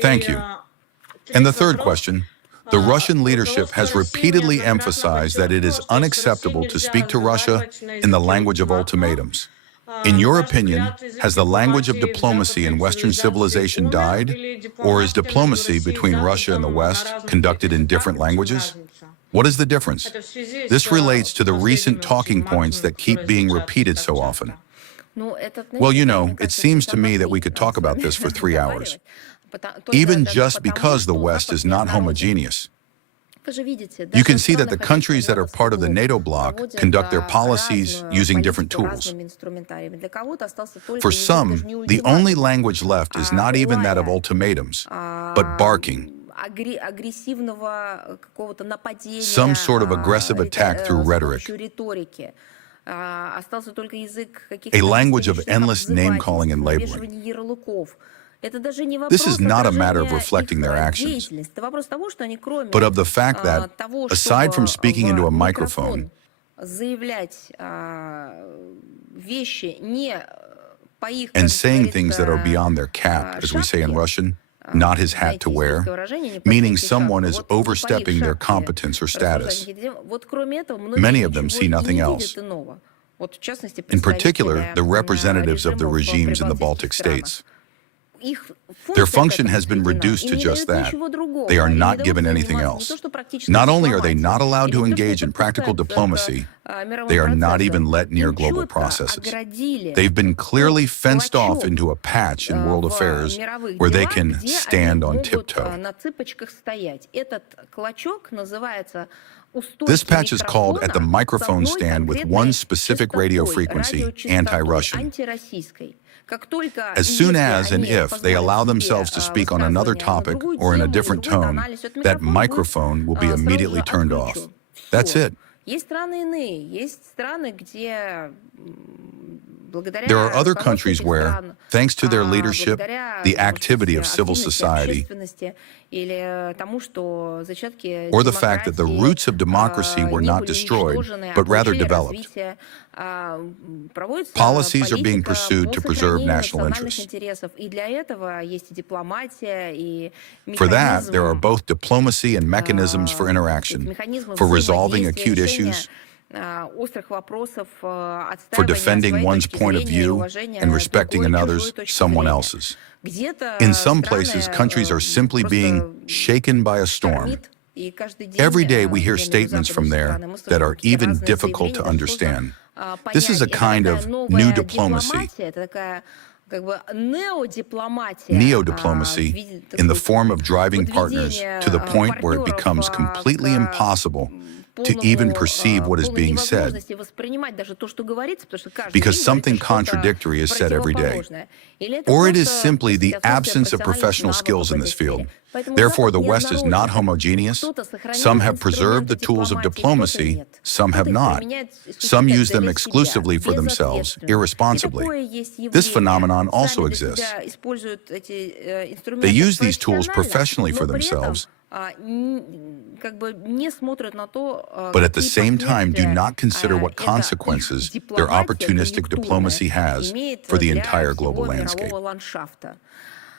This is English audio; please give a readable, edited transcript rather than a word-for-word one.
Thank you. And the third question, the Russian leadership has repeatedly emphasized that it is unacceptable to speak to Russia in the language of ultimatums. In your opinion, has the language of diplomacy in Western civilization died? Or is diplomacy between Russia and the West conducted in different languages? What is the difference? This relates to the recent talking points that keep being repeated so often. Well, it seems to me that we could talk about this for 3 hours. Even just because the West is not homogeneous. You can see that the countries that are part of the NATO bloc conduct their policies using different tools. For some, the only language left is not even that of ultimatums, but barking. Some sort of aggressive attack through rhetoric. A language of endless name-calling and labeling. This is not a matter of reflecting their actions, but of the fact that, aside from speaking into a microphone, and saying things that are beyond their cap, as we say in Russian, not his hat to wear, meaning someone is overstepping their competence or status. Many of them see nothing else. In particular, the representatives of the regimes in the Baltic states. Their function has been reduced to just that. They are not given anything else. Not only are they not allowed to engage in practical diplomacy, they are not even let near global processes. They've been clearly fenced off into a patch in world affairs where they can stand on tiptoe. This patch is called at the microphone stand with one specific radio frequency, anti-Russian. As soon as and if they allow themselves to speak on another topic or in a different tone, that microphone will be immediately turned off. That's it. There are other countries where, thanks to their leadership, the activity of civil society, or the fact that the roots of democracy were not destroyed, but rather developed, policies are being pursued to preserve national interests. For that, there are both diplomacy and mechanisms for interaction, for resolving acute issues, for defending one's point of view and respecting another's, someone else's. In some places, countries are simply being shaken by a storm. Every day we hear statements from there that are even difficult to understand. This is a kind of new diplomacy. Neo-diplomacy in the form of driving partners to the point where it becomes completely impossible to even perceive what is being said, because something contradictory is said every day. Or it is simply the absence of professional skills in this field. Therefore, the West is not homogeneous. Some have preserved the tools of diplomacy, some have not. Some use them exclusively for themselves, irresponsibly. This phenomenon also exists. They use these tools professionally for themselves, but at the same time do not consider what consequences their opportunistic diplomacy has for the entire global landscape.